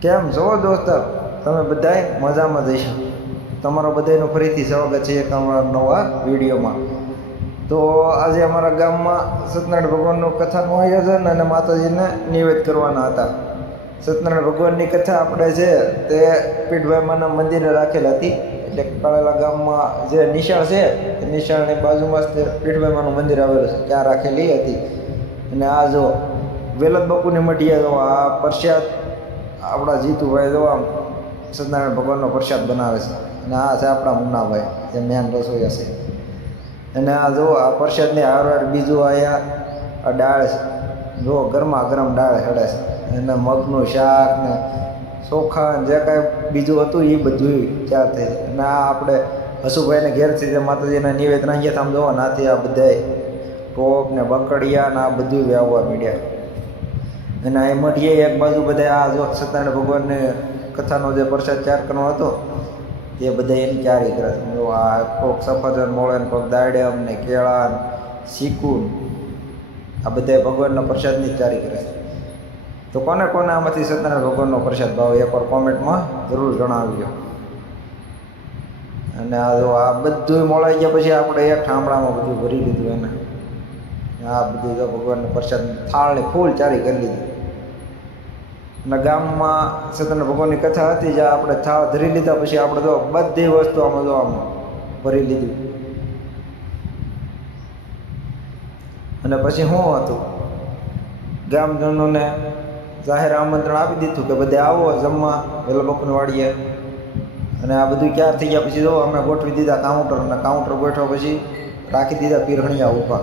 કેમ છો દોસ્તો? તમે બધાય મજામાં જઈશો. તમારો બધાયનું ફરીથી સ્વાગત છે એક અમારા નવા વિડીયોમાં. તો આજે અમારા ગામમાં સત્યનારાયણ ભગવાનનું કથાનું આયોજન અને માતાજીને નિવેદ કરવાના હતા. સત્યનારાયણ ભગવાનની કથા આપણે છે તે પીઠભાઈમાના મંદિરે રાખેલ હતી. એટલે કાળેલા ગામમાં જે નિશાળ છે એ નિશાળની બાજુમાં જ પીઠભાઈમાનું મંદિર આવેલું છે, ત્યાં રાખેલી હતી. અને આ જો વેલદ બાપુની મઢીએ જો આ પ્રસાદ આપણા જીતુભાઈ જો આમ સત્યનારાયણ ભગવાનનો પ્રસાદ બનાવે છે. અને આ છે આપણા મુન્નાભાઈ, જે મેન રસોઈયા છે. અને આ જો આ પ્રસાદની હારવાર બીજું અહીંયા આ દાળ છે, જો ગરમા ગરમ દાળ હેડે છે. અને મગનું શાક ને ચોખા જે કાંઈ બીજું હતું એ બધું તૈયાર થઈ જાય. અને આ આપણે હસુભાઈને ઘેરથી જે માતાજીના નિવેદન અહીંયા આમ જોવા નાથી આ બધાય ટોપ ને બકડિયા ને આ બધું વ્યાવવા મીડ્યા. અને એ મઢીએ એક બાજુ બધા આ જો સત્યનારાયણ ભગવાનને કથાનો જે પ્રસાદ તૈયાર કરવાનો હતો તે બધા એની તૈયારી કરે છે. જો આ કોઈક સફરજન મોળે ને કોઈક દાડમ ને કેળા ને ચીકુ આ બધા ભગવાનના પ્રસાદની તૈયારી કરે છે. તો કોને કોને આમાંથી સત્યનારાયણ ભગવાનનો પ્રસાદ ભાવે એકવાર કોમેન્ટમાં જરૂર જણાવજો. અને આ જો આ બધું મોળાઈ ગયા પછી આપણે એક ઠામડામાં બધું ભરી લીધું એને. આ બધું જો ભગવાનનો પ્રસાદ થાળની ફૂલ ચારી કરી લીધી. અને ગામમાં સત્યનારાયણ ભગવાનની કથા હતી, જ્યાં આપણે થાળ ધરી લીધા પછી આપણે જો બધી વસ્તુ આમાં જો આમ ભરી લીધું. અને પછી શું હતું, ગામજનોને જાહેર આમંત્રણ આપી દીધું કે બધે આવો જમવા વેલા બાપુની વાડીએ. અને આ બધું ક્યાં થઈ ગયા પછી જો અમે ગોઠવી દીધા કાઉન્ટર, અને કાઉન્ટર ગોઠવા પછી રાખી દીધા પીરહણિયા ઊભા.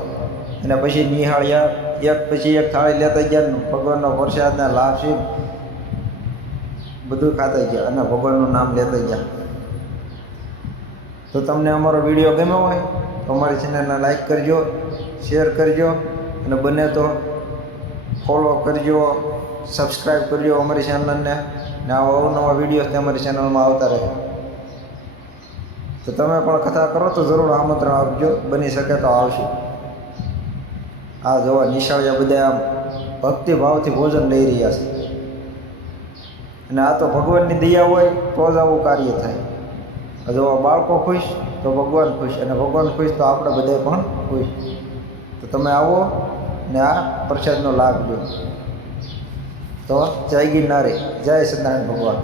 અને પછી નિહાળ્યા, એક પછી એક થાળી લેતા ગયા, ભગવાનનો પ્રસાદને લાપસી બધું ખાતા ગયા અને ભગવાનનું નામ લેતા ગયા. તો તમને અમારો વિડીયો ગમ્યો હોય તો અમારી ચેનલને લાઈક કરજો, શેર કરજો અને બને તો ફોલો કરજો, સબસ્ક્રાઈબ કરજો અમારી ચેનલને. ને આવા અવનવા વિડીયોઝ અમારી ચેનલમાં આવતા રહે. તો તમે પણ કથા કરો તો જરૂર આમંત્રણ આપજો, બની શકે તો આવશું. આ જોવા નિશાળિયા બધા આમ ભક્તિભાવથી ભોજન લઈ રહ્યા છે. અને આ તો ભગવાનની દયા હોય તો જ આવું કાર્ય થાય. જો બાળકો ખુશ તો ભગવાન ખુશ, અને ભગવાન ખુશ તો આપણે બધા પણ ખુશ. તો તમે આવો ને આ પ્રસાદનો લાભ લો. તો જય ગિરનારી, જય સત્યનારાયણ ભગવાન.